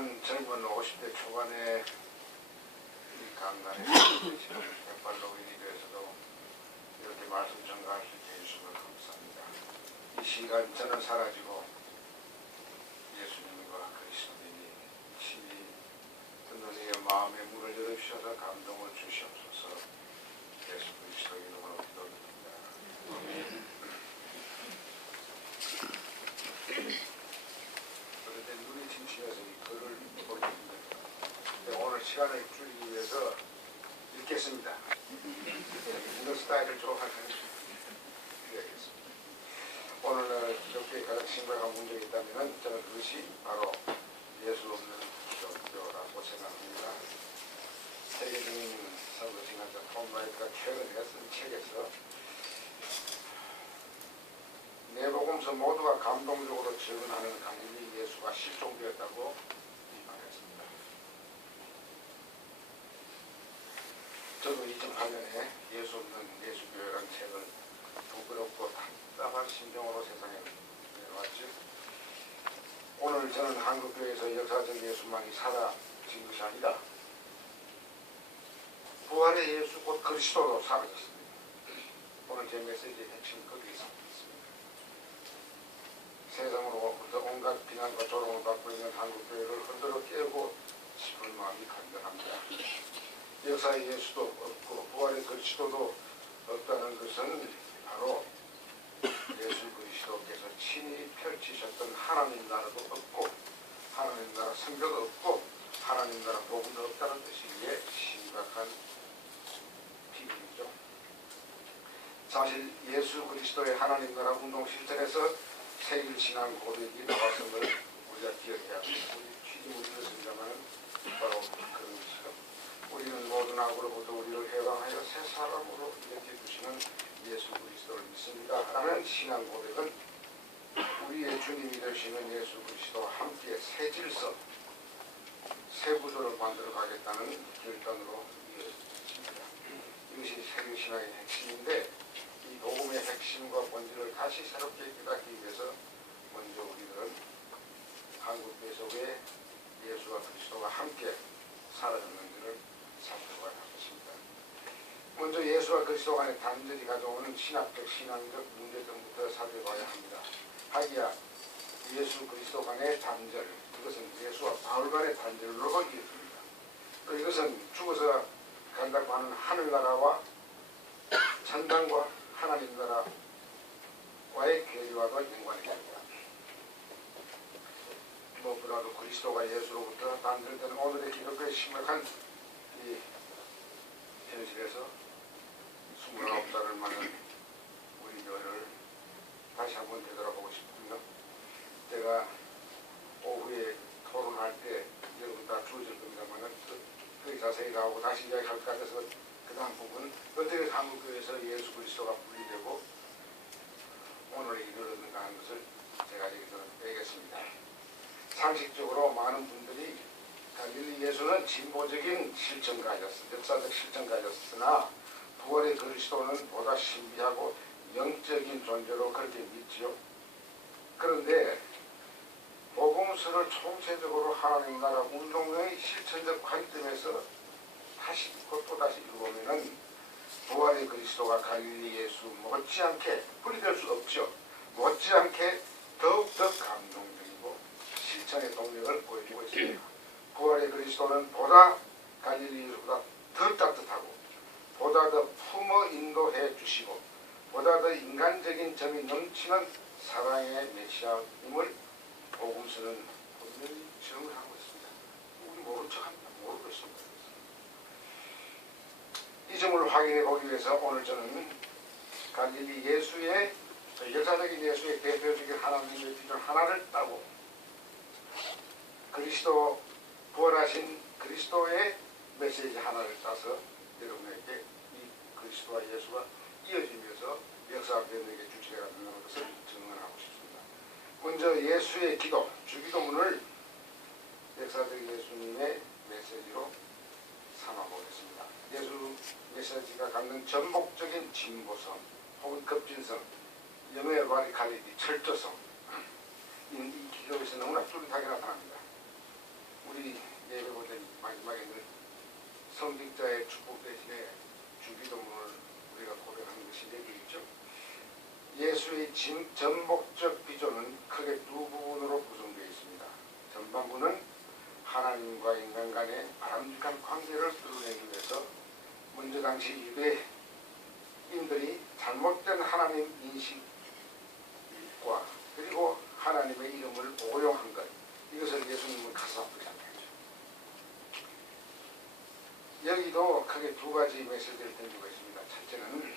그러한 젊은 50대 초반의 이 강단에 백발로 인위에서도 이렇게 말씀 전가할 수 있게 해주셔서 감사합니다. 이 시간 저는 사라지고 예수님과 그리스도인이 친히 듣는 이의 마음의 문을 열어주셔서 감동을 주시옵소서. 예수 그리스도의 이름으로 기도드립니다. 아멘. 그런데 눈이 침침해서 이 글을 보기 힘듭니다. 오늘 시간을 줄이기 위해서 읽겠습니다. 이런 스타일을 좋아하는 이야기겠습니다. 오늘날 기독교에 가장 심각한 문제가 있다면 저는 그것이 바로 예수 없는 기독교라고 생각합니다. 세계적인 선거진학자 톰 라이트가 최근에 쓴 책에서 내복음서 모두가 감동적으로 증언하는 갈릴리 예수가 실종되었다고 말했습니다. 저도 2008년에 예수 없는 예수교회라는 책을 부끄럽고 답답한 심정으로 세상에 내려왔죠. 오늘 저는 한국교회에서 역사적 예수만이 사라진 것이 아니라 부활의 예수 곧 그리스도로 사라졌습니다. 오늘 제 메시지의 핵심은 거기에 있습니다. 세상으로부터 온갖 비난과 조롱을 받고 있는 한국교회를 흔들어 깨우고 싶은 마음이 간절합니다. 역사의 예수도 없고 부활의 그리스도도 없다는 것은 바로 예수 그리스도께서 친히 펼치셨던 하나님 나라도 없고 하나님 나라 성교도 없고 하나님 나라 복음도 없다는 것이기에 심각한 비밀이죠. 사실 예수 그리스도의 하나님 나라 운동 실천에서 세일신앙 고백이 나왔던 걸 우리가 기억해야 합니다. 우리 취지물이 그렇습니다만 바로 그런 것이죠. 우리는 모든 악으로부터 우리를 해방하여 새 사람으로 일으켜 주시는 예수 그리스도를 믿습니다. 라는 신앙 고백은 우리의 주님이 되시는 예수 그리스도와 함께 새 질서, 새 구조를 만들어 가겠다는 결단으로 이어집니다. 이것이 세일신앙의 핵심인데 이 복음의 핵심과 본질을 다시 새롭게 깨닫기 위해서 먼저 우리들은 한국교회에서 왜 예수와 그리스도가 함께 사라졌는지를 살펴봐야 할 것입니다. 먼저 예수와 그리스도 간의 단절이 가져오는 신학적, 신앙적 문제점부터 살펴봐야 합니다. 하기야 예수 그리스도 간의 단절, 이것은 예수와 바울 간의 단절로 이어집니다. 또 이것은 죽어서 간다고 하는 하늘나라와 천당과 하나님 나라와의 괴리와도 연관이 됩니다. 무엇보다도 그리스도가 예수로부터 단절된 오늘의 기독교의 심각한 이 현실에서 29살을 맞는 우리 교회를 다시 한번 되돌아보고 싶군요. 제가 오후에 토론할 때 여러분 다 주어질 겁니다만 거기 자세히 나오고 다시 이야기할 것 같아서 그 다음 부분 어떻게 한국교회에서 예수 그리스도가 분리되고 오늘에 이르렀는가 하는 것을 제가 여기서 빼겠습니다. 상식적으로 많은 분들이 갈릴리 예수는 진보적인 실천가였습니다. 역사적 실천가였으나 부활의 그리스도는 보다 신비하고 영적인 존재로 그렇게 믿지요. 그런데 복음서를 총체적으로 하나님 나라 운동의 실천적 관점에서 다시 읽고 또 다시 읽어보면은 부활의 그리스도가 갈릴리 예수 못지않게 분리될 수 없죠. 못지않게 더욱더 감동적이고 실천의 동력을 보여주고 있습니다. 부활의 그리스도는 보다 갈릴리 예수보다 더 따뜻하고 보다 더 품어 인도해 주시고 보다 더 인간적인 점이 넘치는 사랑의 메시아임을 복음서는 분명히 증언하고 있습니다. 우리 모른 척합니다. 모르고 있습니다. 이 점을 확인해 보기 위해서 오늘 저는 갈릴리 예수의 역사적인 예수의 대표적인 하나님의 비전 하나를 따고 그리스도 부활하신 그리스도의 메시지 하나를 따서 여러분에게 이 그리스도와 예수가 이어지면서 역사 변혁의 주체가 된다는 것을 증언하고 싶습니다. 먼저 예수의 기도, 주기도문을 역사적 예수님의 메시지로 삼아보겠습니다. 예수 메시지가 갖는 전복적인 진보성 혹은 급진성, 염의 라디칼리티, 철저성, 이 기도에서 너무나 뚜렷하게 나타납니다. 우리 예배보다 마지막에는 성직자의 축복 대신에 주기도문을 우리가 고백하는 것이 내기있죠. 예수의 전목적 비전은 크게 두 부분으로 구성되어 있습니다. 전반부는 하나님과 인간 간의 바람직한 관계를 드러내기 위해서 먼저 당시 유대인들이 잘못된 하나님 인식과 그리고 하나님의 이름을 오용한 것, 이것을 예수님은 가슴 아프게 생각했죠. 여기도 크게 두 가지 메시지를 던지고 있습니다. 첫째는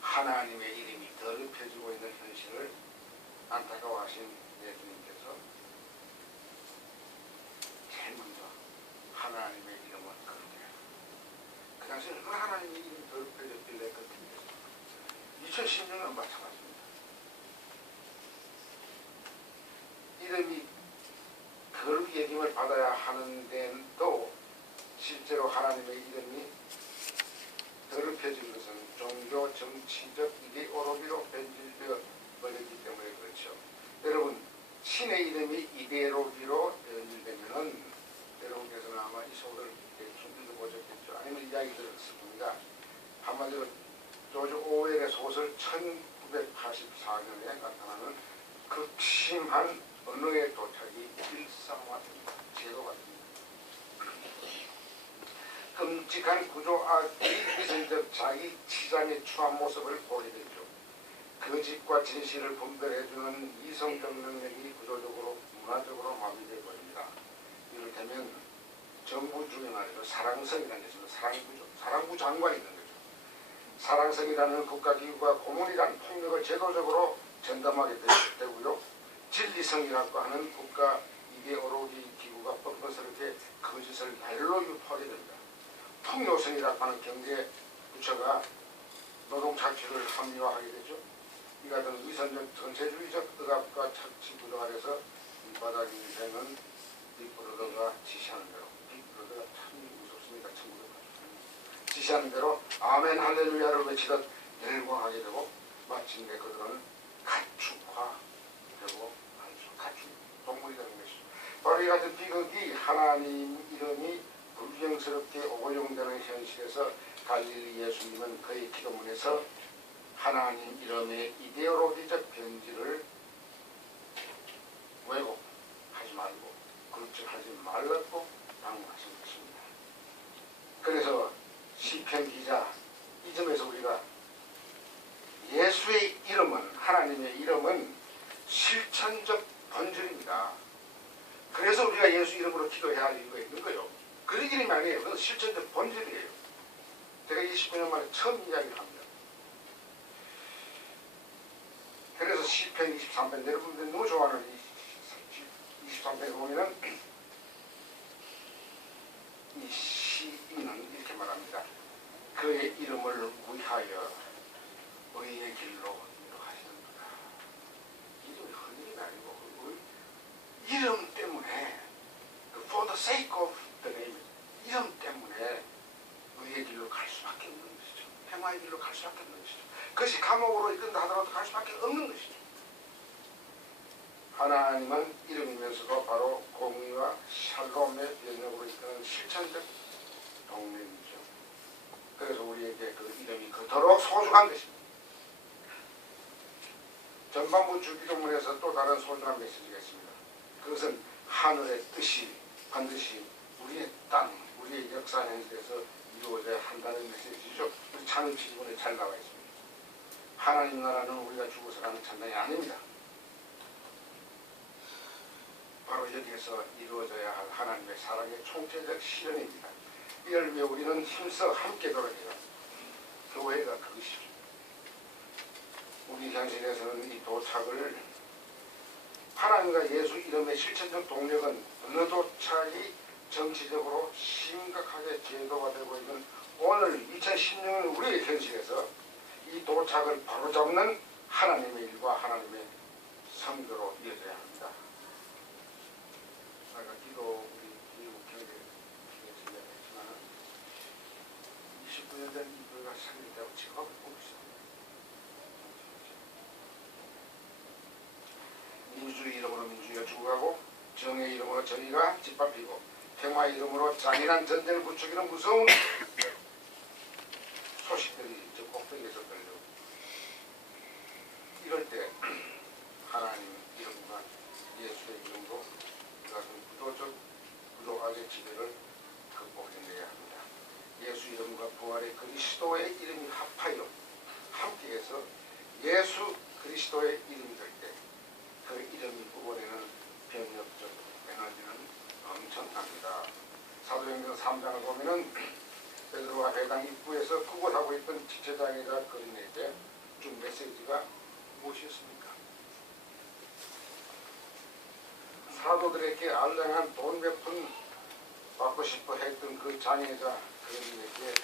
하나님의 이름이 더럽혀지고 있는 현실을 안타까워하신 예수님께서 제일 먼저 하나님의 이름을 거룩해. 그 당시에 얼마나 하나님의 이름이 더럽혀졌길래 그렇게 됐습니까? 2010년은 마찬가지입니다. 이름이 거룩히 여김을 받아야 하는 데도 실제로 하나님의 이름이 더럽혀진 것은 종교, 정치적 이데올로기로 변질되어 버렸기 때문에 그렇죠. 여러분, 신의 이름이 이데올로기로 변질되면은 여러분께서는 아마 이 소설을 대충 읽어보셨겠죠. 아니면 이야기 들었을 겁니다. 한마디로 조지 오웰의 소설 1984년에 나타나는 극심한 언어의 도착이 일상화됩니다. 제도화됩니다. 끔찍한 구조악의 위선적 자기 치장에 추한 모습을 보게 되죠. 거짓과 진실을 분별해주는 이성적 능력이 구조적으로 문화적으로 마비되어 버립니다. 이를테면 정부 중에 말이죠. 사랑성이라는 게 있습니다. 사랑부죠. 사랑부 장관이 있는 거죠. 사랑성이라는 국가기구가 고문이라는 폭력을 제도적으로 전담하게 되고요. 진리성이라고 하는 국가 이데올로기 기구가 뻔뻔스럽게 거짓을 날로 유포하게 됩니다. 풍요성이라고 하는 경제 부처가 노동 착취를 합리화하게 되죠. 이 같은 위선적 전체주의적 억압과 착취 구조 아래서 밑바닥 인생은 빅브러더가 지시하는 대로, 빅브러더가 참 무섭습니다. 1980년 지시하는 대로 아멘 할렐루야를 외치듯 열광하게 되고 마침내 그들은 가축화되고 가축 동물이 되는 것이죠. 바로 이 같은 비극이 하나님 이름이 불경스럽게 오용되는 현실에서 갈릴리 예수님은 그의 기도문에서 하나님 이름의 이데올로기적 변질을 왜곡하지 말고 그렇게하지 말라고 당부하신 것입니다. 그래서 시편 기자 이 점에서 우리가 예수의 이름은, 하나님의 이름은 실천적 본질입니다. 그래서 우리가 예수 이름으로 기도해야 할 이유가 있는 거예요. 그런 이름이 아니에요. 그건 실천적 본질이에요. 제가 29년 만에 처음 이야기를 합니다. 그래서 시편 23편, 여러분들이 너무 좋아하는 23편에 보면은 이 시인은 이렇게 말합니다. 그의 이름을 위하여 의의 길로 인도하시는구나. 이름이 흔히 아니고 이름 때문에 for the sake of the name, 이름 때문에 의의 길로 갈 수밖에 없는 것이죠. 평화의 길로 갈 수밖에 없는 것이죠. 그것이 감옥으로 이끈다 하더라도 갈 수밖에 없는 것이죠. 하나님은 이름이면서도 바로 공의와 샬롬의 변혁으로 이끄는 실천적 동맹이죠. 그래서 우리에게 그 이름이 그토록 소중한 것입니다. 전반부 주기도문에서 또 다른 소중한 메시지가 있습니다. 그것은 하늘의 뜻이 반드시 우리의 땅, 우리의 역사 현실에서 이루어져야 한다는 메시지죠. 우리 창의 지문에 잘 나와 있습니다. 하나님 나라는 우리가 죽어서 가는 천당이 아닙니다. 바로 여기에서 이루어져야 할 하나님의 사랑의 총체적 실현입니다. 이를 위해 우리는 힘써 함께 노력해요. 교회가 그것이죠. 우리 현실에서는 이 도착을 하나님과 예수 이름의 실천적 동력은 어느 도착이 정치적으로 심각하게 제도가 되고 있는 오늘 2010년 우리의 현실에서 이 도착을 바로잡는 하나님의 일과 하나님의 선교로 이어져야 합니다. 아까 기도 우리 미국 경제 얘기했지만 29년 전 이교회가 설립되고 지금 보고 있습니다. 민주주의 이름으로 민주주의가 죽어가고 정의 이름으로 정의가 짓밟히고 평화의 이름으로 잔인한 전쟁을 부추기는 무서운 소식들이 저 꼭대기에서 들려오고 이럴 때 하나님 이름과 예수의 이름으로 이것은 구조악의 지배를 극복해내야 합니다. 예수 이름과 부활의 그리스도의 이름이 합하여 함께해서 예수 그리스도의 이름이 될 때 그 이름이 뽑아내는 변혁적 에너지는 엄청납니다. 사도행전 3장을 보면은 베드로가 회당 입구에서 구걸하고 있던 지체장이자 거린에게 준 메시지가 무엇이었습니까? 사도들에게 알량한 돈 몇 푼 받고 싶어 했던 그 장애자 거린에게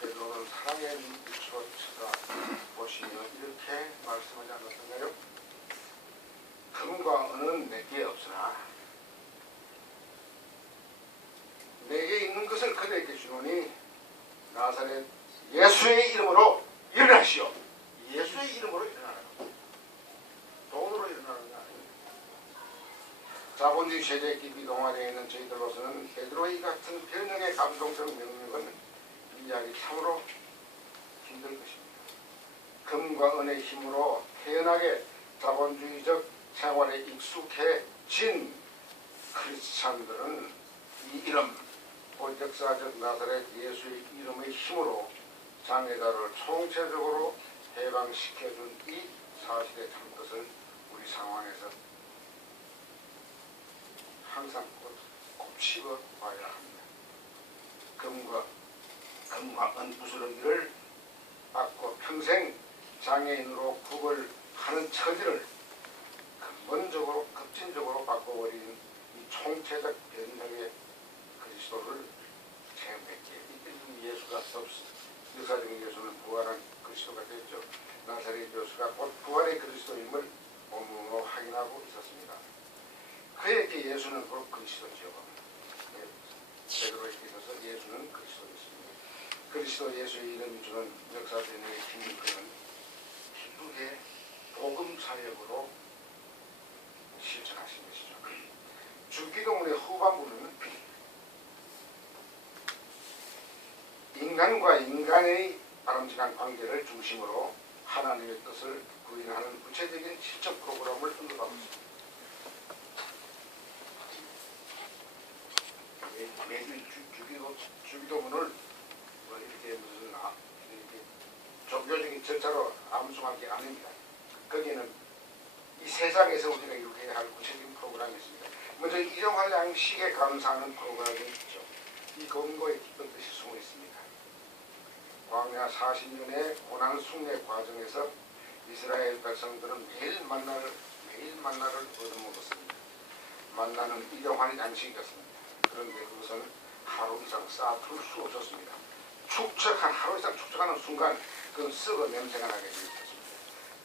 베드로는 사랑의 눈빛으로 쳐다보시며 이렇게 말씀하지 않았던가요? 금과 은은 내게 없으나 내게 있는 것을 그대에게 주노니 나사렛 예수의 이름으로 일어나시오. 예수의 이름으로 일어나라고. 돈으로 일어나는 게 아닙니다. 자본주의 세대에 깊이 동화되어 있는 저희들로서는 베드로의 같은 변형의 감동적 명령은 이해하기 참으로 힘들 것입니다. 금과 은의 힘으로 태연하게 자본주의적 생활에 익숙해진 크리스찬들은 이 이름, 곧 역사적 나사렛 예수의 이름의 힘으로 장애자를 총체적으로 해방시켜준 이 사실에 참 것을 우리 상황에서 항상 곱씹어 봐야 합니다. 금과 은 부스러기를 받고 평생 장애인으로 구걸하는 처지를 근본적으로 급진적으로 바꿔버리는 이 총체적 변혁의 그리스도를 체험했기에 이 예수가 없습니다. 역사적인 예수는 부활한 그리스도가 되었죠. 나사렛 예수가 곧 부활의 그리스도임을 본문으로 확인하고 있었습니다. 그에게 예수는 곧 그리스도지요. 베드로에게 있어서 예수는 그리스도였습니다. 그리스도 예수의 이름이 주는 역사변혁의 힘을 그는 기쁘게 복음 사역으로 실천하신 것이죠. 주기도문의 후반부는 인간과 인간의 바람직한 관계를 중심으로 하나님의 뜻을 구현하는 구체적인 실천 프로그램을 언급하고 있습니다. 매주 주기도문을 이렇게 무슨 이렇게 종교적인 절차로 암송할 게 아닙니다. 거기는 이 세상에서 우리가 이루어야 할 구체적인 프로그램이 있습니다. 먼저 일용할 양식에 감사하는 프로그램이 있죠. 이 검거에 깊은 뜻이 숨어 있습니다. 광야 40년의 고난 숭례 과정에서 이스라엘 백성들은 매일 만나를 얻어먹었습니다. 만나는 일용할 양식이었습니다. 그런데 그것은 하루 이상 쌓아둘 수 없었습니다. 하루 이상 축적하는 순간 그건 썩어 냄새가 나게 되었습니다.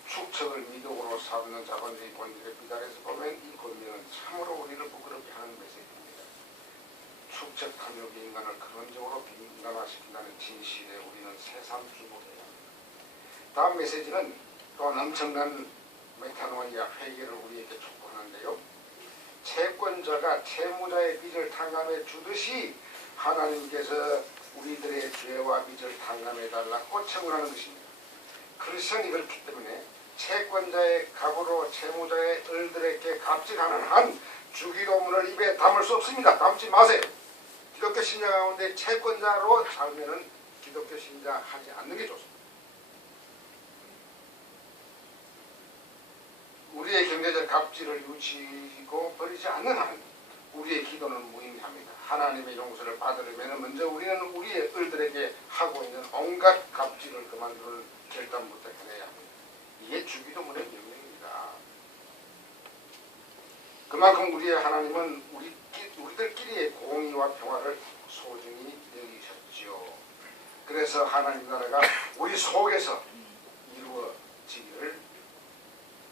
축척을 미덕으로 삼는 자본주의 본질의 비달에서 보면 이 권면은 참으로 우리를 부끄럽게 하는 메시지입니다. 축척 탐욕이 인간을 근원적으로 빈간화시킨다는 진실에 우리는 새삼주목해야 합니다. 다음 메시지는 또한 엄청난 메타노이아 회개를 우리에게 촉구하는데요. 채권자가 채무자의 빚을 탕감해 주듯이 하나님께서 우리들의 죄와 빚을 탕감해달라고 청구하는 것입니다. 크리스천이 그렇기 때문에 채권자의 갑으로 채무자의 을들에게 갑질하는 한 주기도문을 입에 담을 수 없습니다. 담지 마세요. 기독교 신자 가운데 채권자로 살면은 기독교 신자 하지 않는 게 좋습니다. 우리의 경제적 갑질을 유치고 버리지 않는 한 우리의 기도는 무의미합니다. 하나님의 용서를 받으려면 먼저 우리는 우리의 을들에게 하고 있는 온갖 갑질을 그만두는 결단부터 해내야 합니다. 이게 주기도문의 명령입니다. 그만큼 우리의 하나님은 우리들끼리의 공의와 평화를 소중히 여기셨지요. 그래서 하나님 나라가 우리 속에서 이루어지기를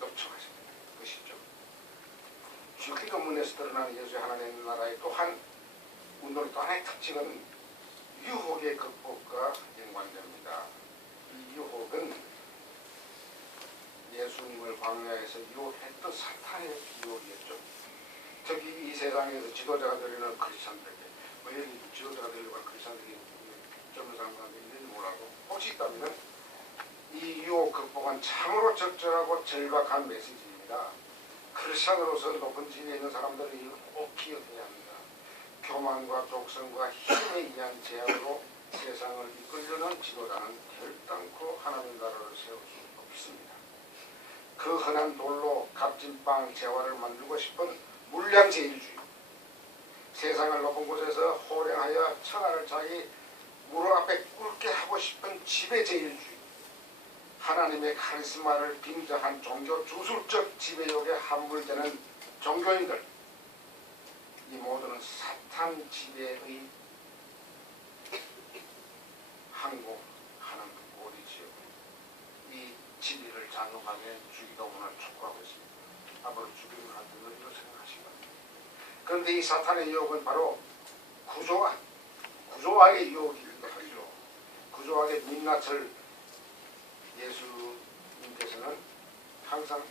요청하십니다. 그것이죠. 주기도문에서 드러나는 예수의 하나님 나라의 또한 운동의 또 하나의 특징은 유혹의 극복과 연관됩니다. 이 유혹은 예수님을 광야에서 유혹했던 사탄의 유혹이었죠. 특히 이 세상에서 지도자가 되려는 크리스천들에게 뭐 여기 지도자가 되려고 하는 크리스천들이 젊은 사람들한테 있는지 몰라도 혹시 있다면 이 유혹 극복은 참으로 적절하고 절박한 메시지입니다. 크리스천으로서 높은 지위에 있는 사람들은 이걸 꼭 기억해야 합니다. 교만과 독선과 힘에 의한 제약으로 세상을 이끌려는 지도자는 결단코 하나님 나라를 세울 수 없습니다. 그 흔한 돌로 값진 빵 재화를 만들고 싶은 물량제일주의, 세상을 높은 곳에서 호령하여 천하를 자기 무릎 앞에 꿇게 하고 싶은 지배제일주의, 하나님의 카리스마를 빙자한 종교 주술적 지배욕에 함몰되는 종교인들, 이 모두는 사탄 지배의 항공하는 꼴이지요. 이 진리를 잔혹하게 주기도 오늘 촉구하고 있습니다. 앞으로 주기를 하는 일로 생각하시기 바랍니다. 그런데 이 사탄의 유혹은 바로 구조학의 유혹이기도 하죠. 구조학의 민낯을 예수님께서는 항상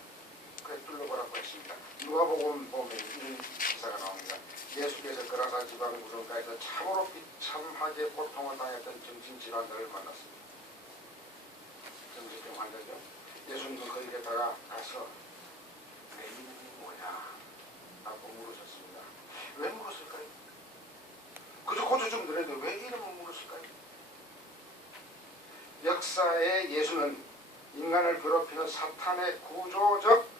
꿰뚫어보라고 했습니다. 누가복음 보면 이런 기사가 나옵니다. 예수께서 그라사 지방 무성가에서 참으로 비참하게 고통을 당했던 정신질환자를 만났습니다. 정신병 환자죠. 예수님은 거기에다가 가서 내 이름이 뭐냐? 라고 물으셨습니다. 왜 물었을까요? 그저 고쳐 좀 드려도 왜 이름을 물었을까요? 역사에 예수는 인간을 괴롭히는 사탄의 구조적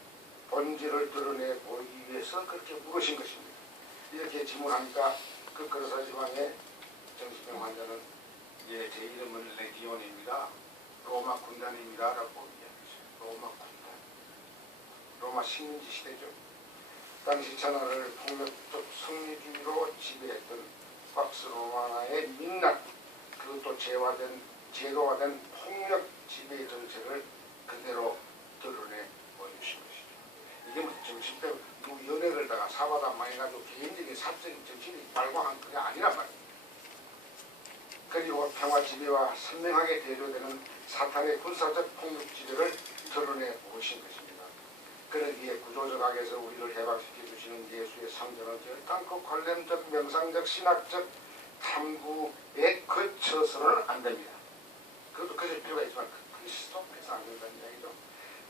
본질을 드러내 보이기 위해서 그렇게 물으신 것입니다. 이렇게 질문하니까 그 그라사 지방의 정신병 환자는 예, 제 이름은 레기온입니다. 로마 군단입니다. 라고 이야기했어요. 로마 군단. 로마 식민지 시대죠. 당시 천하를 폭력적 승리주의로 지배했던 박스 로마나의 민낯, 그것도 제도화된 폭력 지배 정책을 그대로 드러내 보여주신 것이죠. 이게 무슨 정신병, 연예를 다가 사바다 많이 가지고 개인적인 사적인 정신이 발광한 그게 아니란 말이에요. 그리고 평화 지배와 선명하게 대조되는 사탄의 군사적 폭력 지배를 드러내 보신 것입니다. 그러기에 구조적 악에서 우리를 해방시켜 주시는 예수의 성전은 결단코 관념적, 명상적, 신학적 탐구에 거쳐서는 안 됩니다. 그것도 그럴 필요가 있지만 그리스도께서 안 된다는 이야기죠.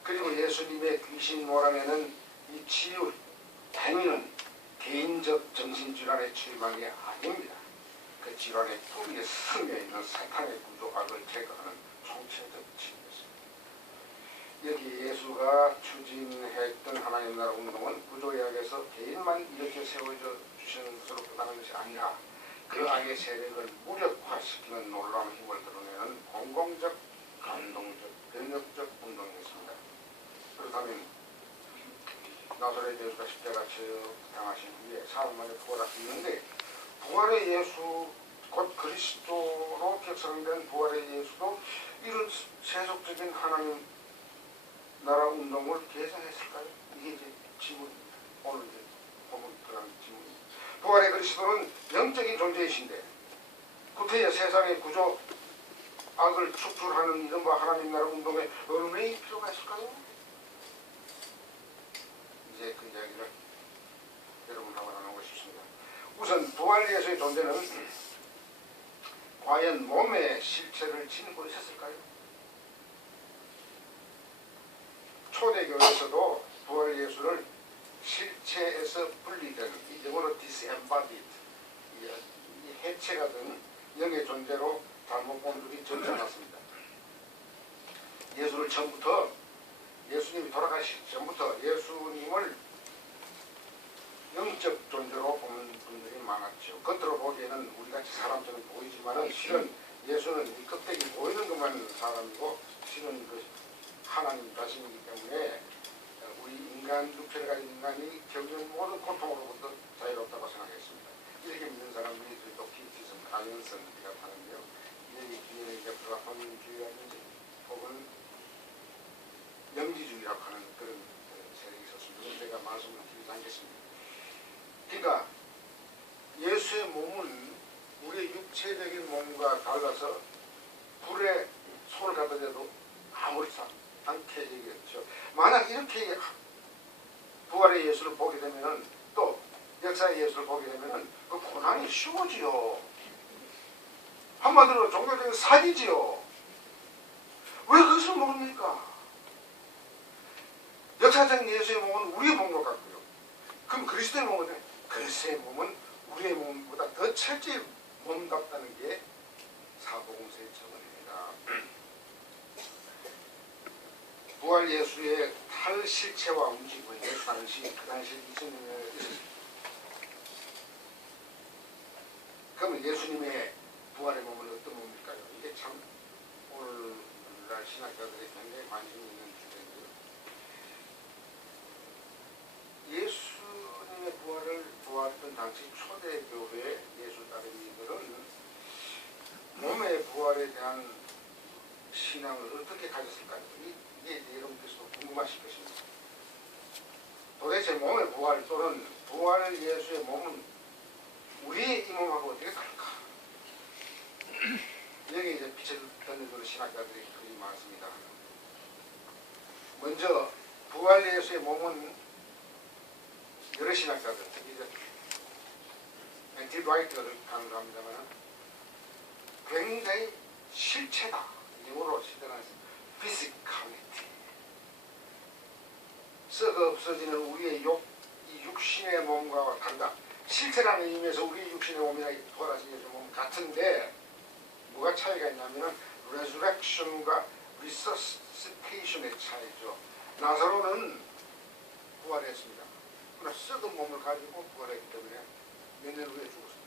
그리고 예수님의 귀신 몰아내는 이 치유 행위는 개인적 정신질환의 치유만이 아닙니다. 그 질환의 뿌리에 스며 있는 사탄의 구조악을 제거하는 총체적 치유였습니다. 여기 예수가 추진했던 하나님 나라 운동은 구조의학에서 개인만 이렇게 세워져 주시는 것으로 끝나는 것이 아니라 그 악의 세력을 무력화시키는 놀라운 힘을 드러내는 공공적, 감동적, 변혁적 운동이었습니다. 그렇다면 나사렛 예수가 십자가 당하신 후에 사흘 만에 부활하셨는데 부활의 예수, 곧 그리스도로 격상된 부활의 예수도 이런 세속적인 하나님 나라 운동을 개성했을까요? 이게 이제 질문입니다. 오늘 이제 보면 들어간 질문입니다. 부활의 그리스도는 영적인 존재이신데 구태여 세상의 구조 악을 축출하는 이른바 하나님 나라 운동에 얼마나 필요가 있을까요? 이제 그 이야기를 여러분하고 나누고 싶습니다. 우선 부활 예수의 존재는 과연 몸의 실체를 지니고 있었을까요? 초대교회에서도 부활 예수를 실체에서 분리된, 이 영어로 disembodied, 이 해체가 된 영의 존재로 잘못 본 적이 적지 않았습니다. 예수를 처음부터, 예수님이 돌아가시기 전부터 예수님을 영적 존재로 보는 분들이 많았죠. 겉으로 보기에는 우리같이 사람처럼 보이지만 실은 예수는 이 껍데기 보이는 것만 사람이고 실은 그 하나님 자신이기 때문에 우리 인간, 육체를 가진 인간이 겪는 모든 고통으로부터 자유롭다고 생각했습니다. 이렇게 믿는 사람들이 도피티즘, 가연성이라고 하는데요. 여기 뒤에는 이제 플라톤주의라든지 혹은 영지주의라고 하는 그런 세력이 있었습니다. 제가 말씀을 드리지 않겠습니다. 그러니까 예수의 몸은 우리의 육체적인 몸과 달라서 불에 손을 갖다 대도 아무렇지 않게 얘기했죠. 만약 이렇게 부활의 예수를 보게 되면 또 역사의 예수를 보게 되면 그 고난이 쉬워지요. 한마디로 종교적인 사기지요. 왜 그것을 모릅니까? 역사적인 예수의 몸은 우리의 몸과 같고요. 그럼 그리스도의 몸은 그리스도의 몸은 우리의 몸보다 더 철저히 몸답다는 게 사복음서의 증언입니다. 부활 예수의 탈실체와 움직임은 예수 당시 그 당시에 2000년에 있었습니다. 그러면 예수님의 부활의 몸은 어떤 몸일까요? 이게 참 오늘날 신학자들이 굉장히 관심이 있는 주제인데요. 예수님의 부활을 보았던 당시 초대 교회 예수 따르미들은 몸의 부활에 대한 신앙을 어떻게 가졌을까요? 이게 여러분께서도 궁금하실 것입니다. 도대체 몸의 부활 또는 부활 예수의 몸은 우리의 이 몸하고 어떻게 다를까? 여기에 이제 빛을 던져주는 신학자들이 거의 많습니다. 먼저 부활 예수의 몸은 여러 신학자들, 특히 이제 앤티 라이트가 강조합니다만 굉장히 실체다. 영어로 시대는 physicality. 썩어 없어지는 우리의 이 육신의 몸과 다르다. 실체라는 의미에서 우리의 육신의 몸이나 부활하신 예수의 몸 같은데 뭐가 차이가 있냐면 resurrection과 resuscitation의 차이죠. 나사로는 부활했습니다. 그러나 썩은 몸을 가지고 부활했기 때문에 몇 년 후에 죽었습니다.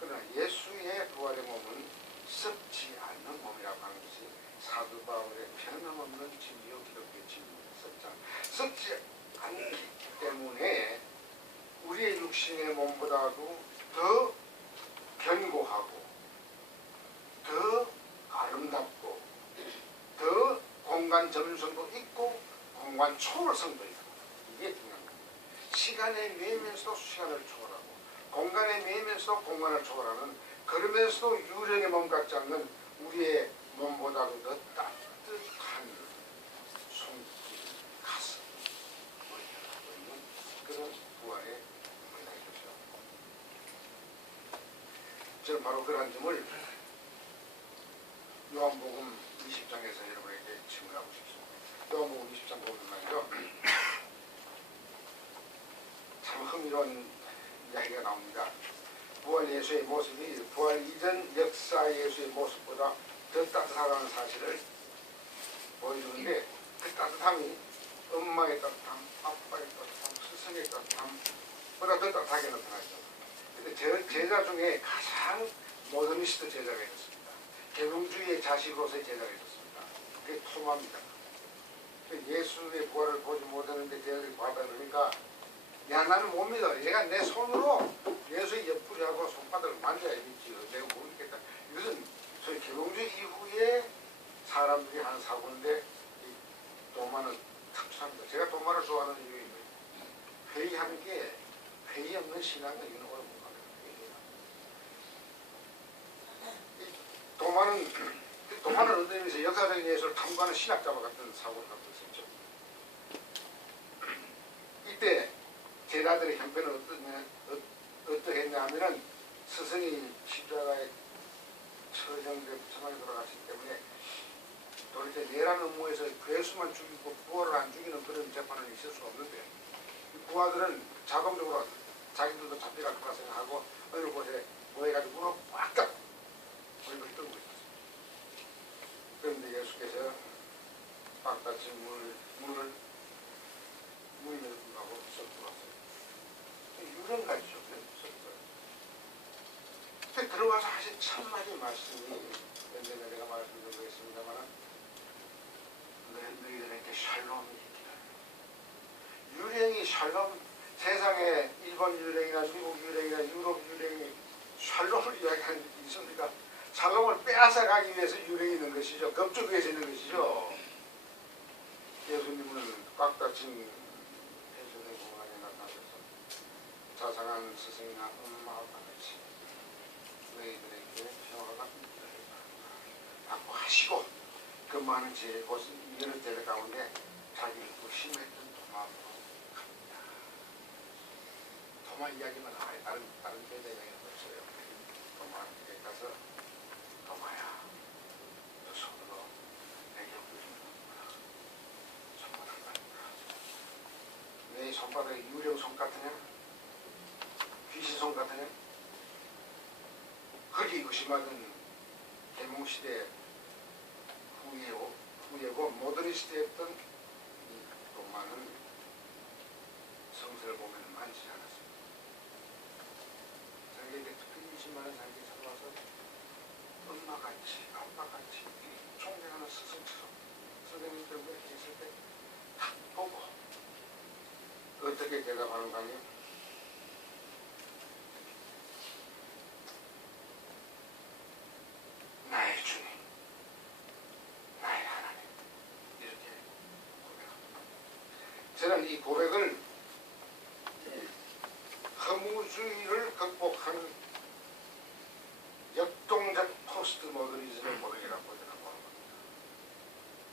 그러나 예수의 부활의 몸은 썩지 않는 몸이라고 하는 것이 사도 바울의 변함없는 진리요 기독교의 진리입니다. 썩지 않기 때문에 우리의 육신의 몸보다도 더 견고하고 더 아름답고 더 공간 전문성도 있고 공간 초월성도 있고 이게 중요한 겁니다. 시간에 매이면서도 시간을 초월하고 공간에 매이면서도 공간을 초월하는 그러면서도 유령의 몸 같지 않는 우리의 몸보다도 더 따뜻한 손길, 가슴, 머리를 갖고 있는 그런 부활의 몸이다 이거죠. 저는 바로 그러한 점을 요한복음 20장에서 여러분에게 증언하고 싶습니다. 요한복음 20장 보면 말이죠. 참 흥미로운 이야기가 나옵니다. 부활 예수의 모습이 부활 이전 역사 예수의 모습보다 더 따뜻하다는 사실을 보여주는데 그 따뜻함이 엄마의 따뜻함, 아빠의 따뜻함, 스승의 따뜻함 보다 더 따뜻하게 나타나죠. 근데 제자 중에 가장 모더니스트 제자가 있었습니다. 계명주의의 자식으로서의 제자가 있었습니다. 그게 토마입니다. 예수의 부활을 보지 못했는데 제자들이 봤다 그러니까 야 나는 못 믿어. 얘가 내 손으로 예수의 옆구리하고 손바닥을 만져야 믿지. 내가 모르겠다. 이것은 소위 계명주의 이후에 사람들이 하는 사고인데 이 도마는 특수합니다. 제가 도마를 좋아하는 이유는 회의하는 게 회의 없는 신앙은 이건 오래 못 가거든요. 도마는 어떤 의미에서 역사적인 예수를 탐구하는 신학자와 같은 사고를 갖고 있었죠. 이때 제자들의 형편은 어떠했냐 하면은 스승이 십자가에 처형돼 부처하게 돌아갔기 때문에 도대체 내란 업무에서 괴수만 죽이고 부하를 안 죽이는 그런 재판은 있을 수가 없는데 이 부하들은 자동적으로 자기들도 잡혀갈 거라 생각하고 어느 곳에 모여가지고 문을 꽉 얼굴 떨고 있었어요. 그런데 예수께서 꽉 닫힌 문이 열고 썩 들어왔어요. 유령 같죠. 그때 들어와서 하신 첫 마디 말씀이 언제나 내가 말씀드리겠습니다만 너희들에게 샬롬이 있기를. 유령이 샬롬, 세상에 일본 유령이나 미국 유령이나 유럽 유령이 샬롬을 이야기하는 게 있습니까? 샬롬을 빼앗아가기 위해서 유령이 있는 것이죠. 겁주기 위해서 있는 것이죠. 예수님은 꽉 닫힌 해전의 공간에 나타나셔서 자상한 스승이나 엄마 아빠 같이 너희들에게 평화가 있기를 받고 하시고 그 많은 제 여러 제자 가운데 자기를 또 심했던 도마로 갑니다. 도마 이야기만 하요. 다른 교회 이야기는 없어요. 도마에게 가서 도마야, 너 손으로 내 옆구리 좀 놓아라. 손바닥 놔라. 내 손바닥에 유령 손 같으냐? 귀신 손 같으냐? 거기 의심하던 계몽시대 후예고 모더니스트였던 이 로마는 성서를 보면 많지 않았습니다. 자기에게 특별히 20만 원 자기 살아와서 엄마같이 아빠같이 존경하는 스승처럼 선생님들 왜 계실 때 딱 보고 어떻게 대답하는가요? 나의 주님, 나의 하나님, 이렇게 고백합니다. 저는 이 고백을 허무주의를 극복하는 역동적 포스트 모더니즘의 고백이라고 저는 보는 겁니다.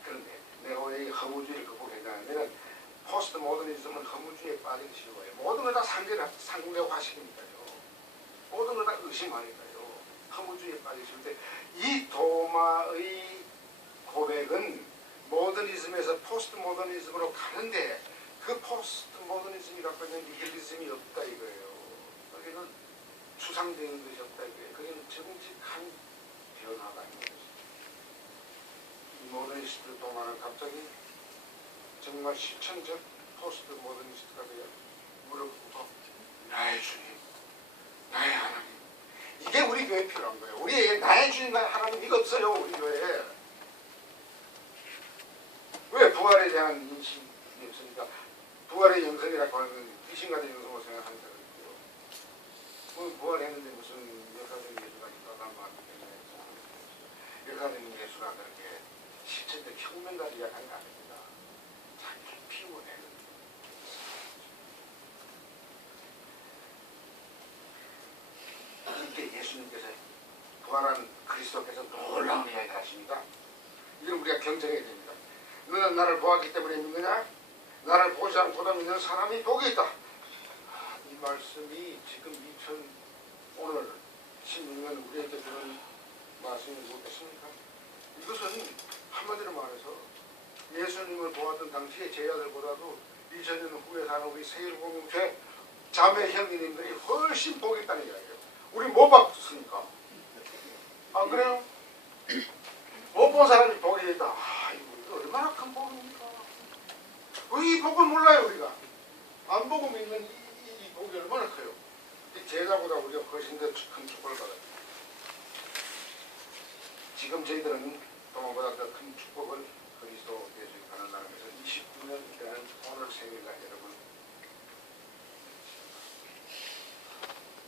그런데 내가 왜 허무주의를 극복했냐면 포스트 모더니즘은 허무주의에 빠지기 쉬워요. 모든 걸 다 상대화시키니까요. 모든 걸 다 의심하니까요. 허무주의에 빠지기 쉬운데 이 도마의 고백은 모더니즘에서 포스트 모더니즘으로 가는데 그 포스트 모더니즘이 갖고 있는 니힐리즘이 없다 이거예요. 거기는 추상되는 것이 없다 이거예요. 거기는 정직한 변화가 있는 것이죠. 이 모더니스트 도마는 갑자기 정말 실천적 포스트 모더니스트가 되어 무릎 꿇고 나의 주님, 나의 하나님. 이게 우리 교회에 필요한 거예요. 우리 나의 주님, 나의 하나님 이거 없어요. 우리 교회에. 왜 부활에 대한 인식이 없으니까 부활의 영성이라고 하는 귀신 같은 영성으로 생각하는 사람이 있고요. 뭐 부활했는데 무슨 역사적인 예수가 있다고 하는 것 같은데 역사적인 예수가 그렇게 실천적 혁명가를 이야기하는 거 아닙니다. 자기를 피워내는 이게 예수님께서 부활한 그리스도께서 놀라운 이야기를 하십니다. 이걸 우리가 경청해야 됩니다. 너는 나를 보았기 때문에 믿느냐? 나를 보지 않고도 믿는 사람이 복이 있다. 이 말씀이 지금 오늘 16년 우리에게 주는 말씀이 무엇겠습니까? 이것은 한마디로 말해서 예수님을 보았던 당시의 제자들보다도 2000년 후에 사는 우리 세일 공동체 자매 형님들이 훨씬 복이 있다는 이야기예요. 우리 못 봤으니까. 아 그래요? 못 본 사람이 복이 있다. 아 이거 얼마나 큰 복입니까? 이 복을 몰라요 우리가. 안 보고 믿는 이 복이 얼마나 커요. 이 제자보다 우리가 훨씬 더 큰 축복을 받아요. 지금 저희들은 도마보다 더 큰 축복을 그리스도 예수에 받는다는